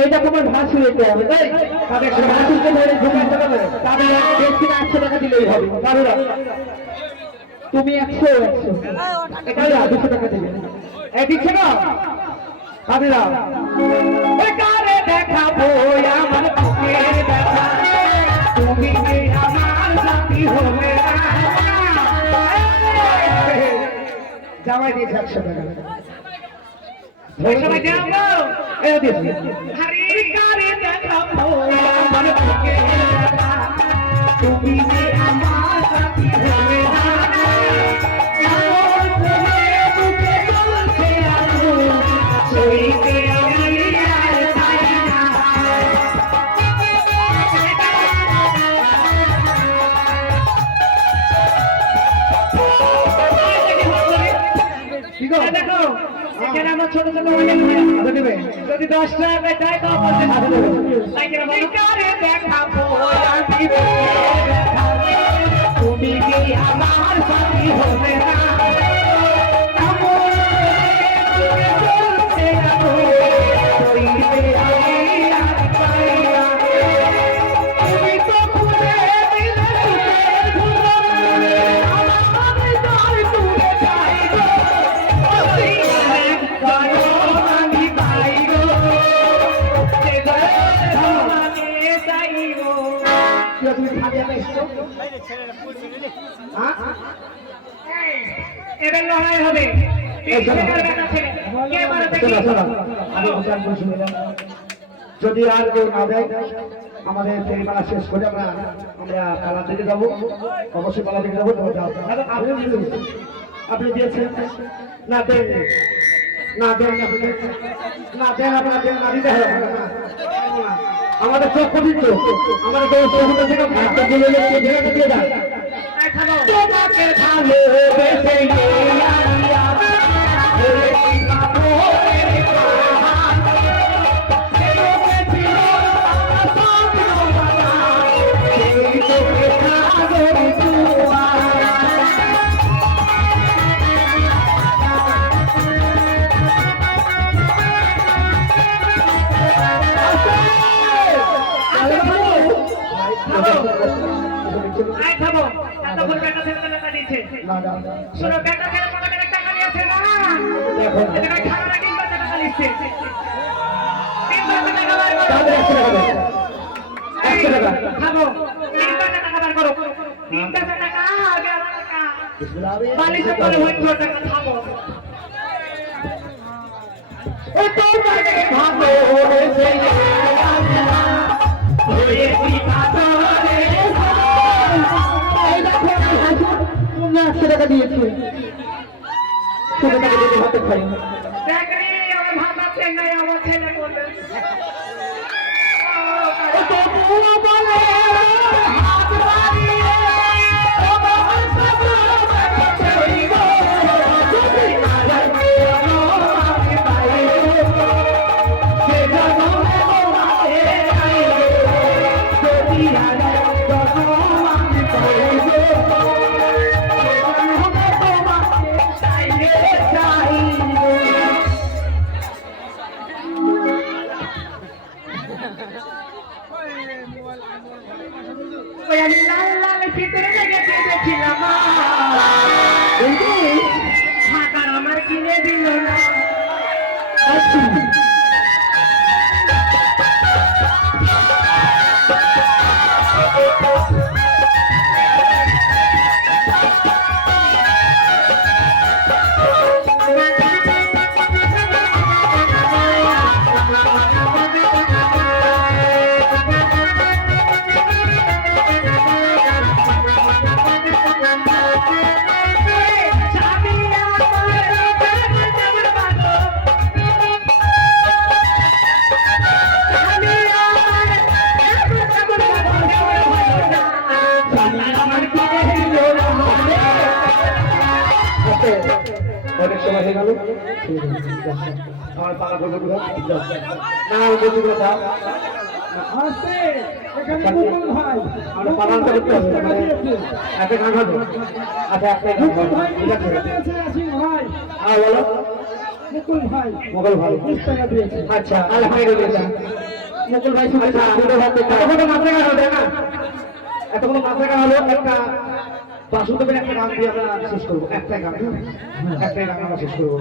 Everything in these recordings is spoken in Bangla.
এইটা তোমার ভাসু রেখে হবে, তাই? তাদের ভাসুকে ধরে ঢুকে দেবে তাদের একশো টাকা দিলেই হবে কারোরা তুমি একশো একশো। দুশো টাকা এই দিচ্ছে না? দেখাবো আমার তুমি আমার সাথী হবে জামাই দিয়েছে একশো টাকা। যাব এই তুমি আমার গো? দেখো। এখানে আমার ছোট ছোট অনেক দেবে? যদি দশ টাকা দেয় তো তুমি কি আমার সাথী হবে না? যদি আর কেউ না দেয় আমাদের পরিমাণা শেষ করে আমরা আমরা পালা দিকে যাব অবশ্যই পালা দিকে যাব আপনি দিয়েছেন না দেন না দেন না দেন আপনার দেন না দিতে হবে। আমাদের চোখ কঠিন তো আমাদের তো চোখটা থেকে দিয়ে দিয়ে দিয়ে না না শোনো, বেটা ছেলে তোমাকে টাকা দিয়েছে না? দেখো জায়গায় খারাপ তিন পাঁচশো টাকা নিচ্ছে। পাঁচশো টাকা বার করো। তাহলে একশো টাকা দেবে একশো টাকা টাকা বার করো। তিন পাঁচশো টাকা, এগারো টাকা। বালিশের তলে হয়তো টাকা থামো। ও তোমাকে ভালোবেসে হয়েছি পাথরে টাকা দিয়েছে। টাকা দিতে হতে পারি। Atum. অনেক সময় হয়ে গেল। আমার পালা করব না আমার বন্ধু কথা আসতে। এখানে মুকুল ভাই। আমরা পালন করতে হবে মানে একটা আছে আসিন হলো একটা গান দিয়ে আমরা শেষ করব। একটাই গান হ্যাঁ? একটাই গান শেষ করব।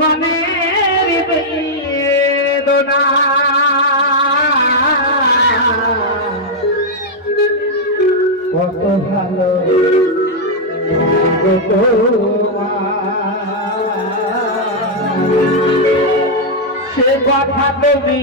মনের বেদনা। কত ভালো সে কথা তুমি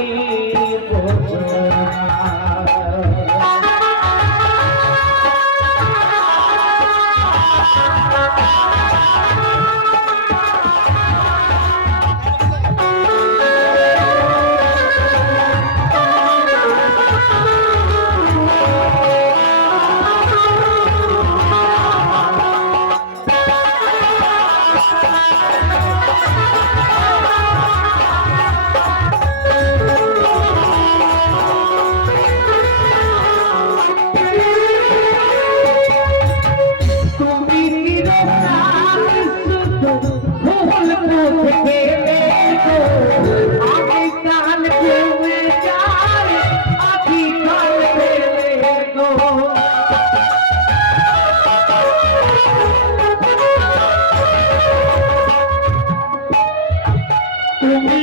বোঝো তুমি চিরকাল